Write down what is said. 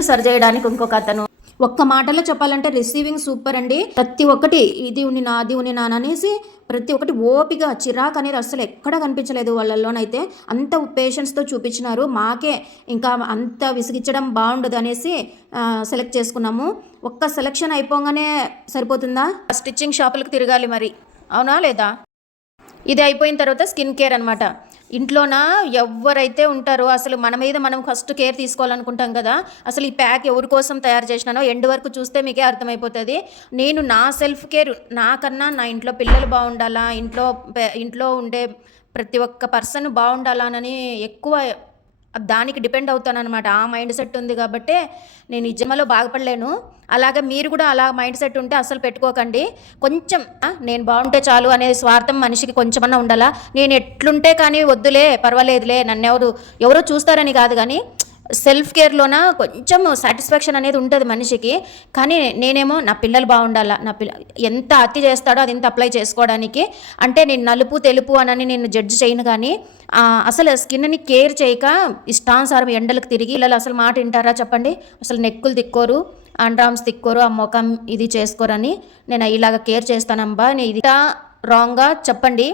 బట్టలు సరి చేయడానికి ఇంకొక అతను. ఒక్క మాటలో చెప్పాలంటే రిసీవింగ్ సూపర్ అండి. ప్రతి ఒక్కటి ఇది ఉనినా అది ఉనినా అనేసి ప్రతి ఒక్కటి ఓపిక, చిరాకు అనేది అస్సలు ఎక్కడ కనిపించలేదు వాళ్ళలోనైతే. అంత పేషెన్స్తో చూపించినారు. మాకే ఇంకా అంత విసిగించడం బాగుండదు అనేసి సెలెక్ట్ చేసుకున్నాము. ఒక్క సెలెక్షన్ అయిపోగానే సరిపోతుందా? స్టిచ్చింగ్ షాపులకు తిరగాలి మరి, అవునా లేదా? ఇది అయిపోయిన తర్వాత స్కిన్ కేర్ అనమాట. ఇంట్లోన ఎవరైతే ఉంటారో అసలు మన మీద మనం ఫస్ట్ కేర్ తీసుకోవాలనుకుంటాం కదా. అసలు ఈ ప్యాక్ ఎవరి కోసం తయారు చేసినానో ఎండ్ వరకు చూస్తే మీకే అర్థమైపోతుంది. నేను నా సెల్ఫ్ కేర్ నాకన్నా నా ఇంట్లో పిల్లలు బాగుండాలా, ఇంట్లో ఉండే ప్రతి ఒక్క పర్సన్ బాగుండాలని ఎక్కువ దానికి డిపెండ్ అవుతానన్నమాట. ఆ మైండ్ సెట్ ఉంది కాబట్టి నేను ఈ జన్మలో బాగుపడలేను. అలాగే మీరు కూడా అలా మైండ్ సెట్ ఉంటే అసలు పెట్టుకోకండి. కొంచెం నేను బాగుంటే చాలు అనే స్వార్థం మనిషికి కొంచెమన్నా ఉండాలా. నేను ఎట్లుంటే కానీ వద్దులే, పర్వాలేదులే, నన్ను ఎవరో చూస్తారని కాదు, కానీ సెల్ఫ్ కేర్లోన కొంచెం సాటిస్ఫాక్షన్ అనేది ఉంటుంది మనిషికి. కానీ నేనేమో నా పిల్లలు బాగుండాలా, ఎంత అతి చేస్తాడో అది ఇంత అప్లై చేసుకోవడానికి. అంటే నేను నలుపు తెలుపు అని నేను జడ్జి చేయను, కానీ అసలు స్కిన్ని కేర్ చేయక ఇష్టానుసారం ఎండలకు తిరిగి పిల్లలు అసలు మాట వింటారా చెప్పండి? అసలు నెక్కులు తిక్కోరు, అండ్రామ్స్ తిక్కోరు, ఆ ముఖం ఇది చేసుకోరని నేను ఇలాగ కేర్ చేస్తానబ్బా. ఇది రాంగ్గా చెప్పండి.